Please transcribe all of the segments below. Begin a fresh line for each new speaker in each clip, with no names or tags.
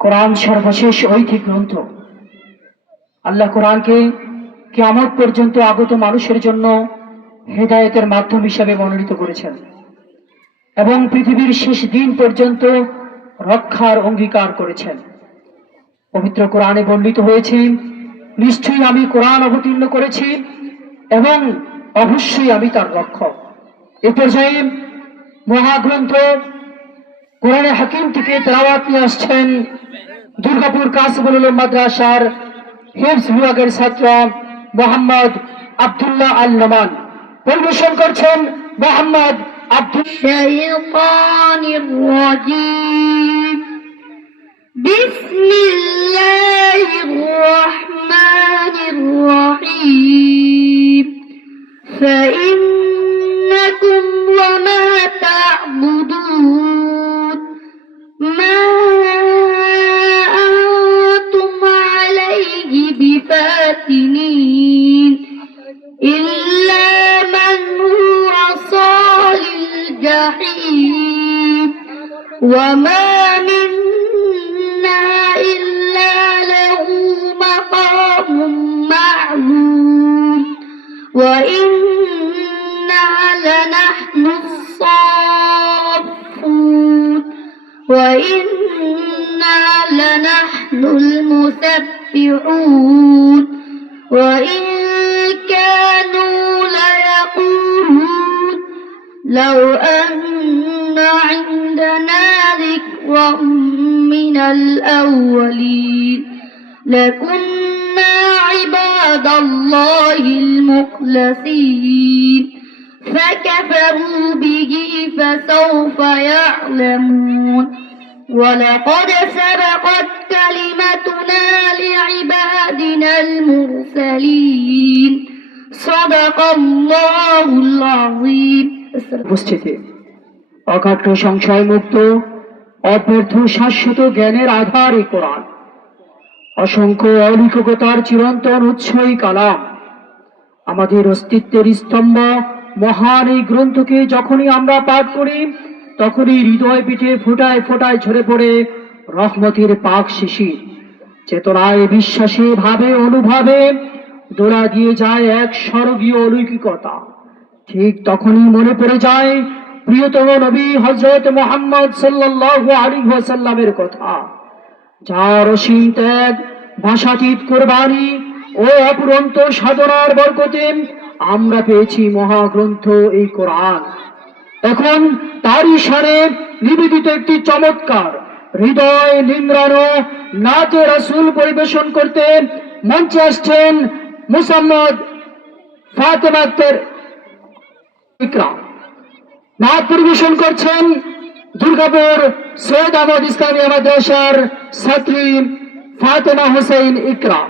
কোরআন সর্বশেষ ঐতিক গ্রন্থ। আল্লাহ কোরআনকে কিয়ামত পর্যন্ত আগত মানুষের জন্য হেদায়েতের মাধ্যম হিসাবে মনোনীত করেছেন এবং পৃথিবীর শেষ দিন পর্যন্ত রক্ষার অঙ্গীকার করেছেন। পবিত্র কোরআনে বর্ণিত হয়েছে, নিশ্চয়ই আমি কোরআন অবতীর্ণ করেছি এবং অবশ্যই আমি তার রক্ষক। এ পর্যায়ে মহাগ্রন্থ কোরআনে হাকিম থেকে তেলাওয়াত নিয়ে আসছেন দুর্গাপুর কাসিবুল উলুম মাদ্রাসার হিফজ বিভাগের ছাত্র মোহাম্মদ আব্দুল্লাহ আল নোমান পরিবেশন করছেন মোহাম্মদ আব্দুল
الشيطان الرجيم بسم الله الرحمن الرحيم فإنكم إلا من هو صال الجحيم. وما منا إلا له مقام معلوم. وإنا لنحن الصافون. وإنا لنحن المسبحون. وإن كانوا ليقولون لو أن عندنا ذكرا من الأولين لكنا عباد الله المخلصين فكفروا به فسوف يعلمون ولقد سبقت كلمتنا لعبادنا المرسلين
উপস্থিতি। অকাট্য সংশয় মুক্ত অব্যর্থ শাশ্বত জ্ঞানের আধার এই কোরআন। অসংখ্য চিরন্তন উৎসই কালাম। আমাদের অস্তিত্বের স্তম্ভ মহান এই গ্রন্থকে যখনই আমরা পাঠ করি, তখনই হৃদয় পিঠে ফোটায় ফোটায় ঝরে পড়ে রহমতের পাক শিশির। চেতনায়, বিশ্বাসে, ভাবে, অনুভাবে দোলা দিয়ে যায় এক স্বর্গীয় অলৌকিকতা। ঠিক তখনই মনে পড়ে যায় প্রিয়তম নবী হজরত মোহাম্মদ সাল্লাল্লাহু আলাইহি ওয়াসাল্লামের কথা। যার অসীম ত্যাগ, ভাষাতীত কোরবানি ও অপুরন্ত সাধনার বরকতে আমরা পেয়েছি মহাগ্রন্থ এই কোরআন। এখন তারই সারে নিবেদিত একটি চমৎকার, হৃদয় নিংড়ানো নাচে রাসূল পরিবেশন করতে মঞ্চে আসছেন মুসাম্মদ ফাতেমা আক্তার ইকরাম। নাচ পরিবেশন করছেন দুর্গাপুর সৈয়দ আহমদ ইসলামী মাদ্রাসার ছাত্রী ফাতেমা হোসেন ইকরাম।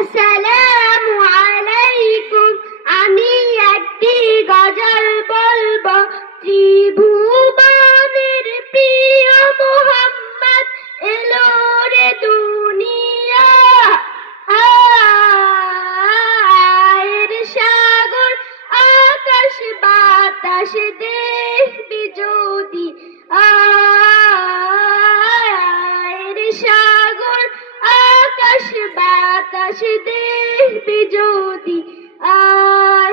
আসসালামু আলাইকুম, আমি একটি গজল বাতাস দেখবে যদি আর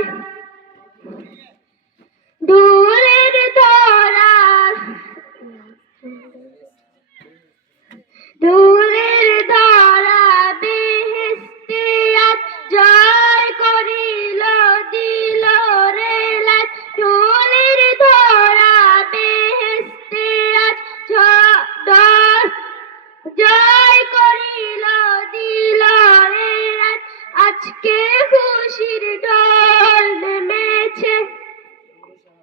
দূরের ধরার দূর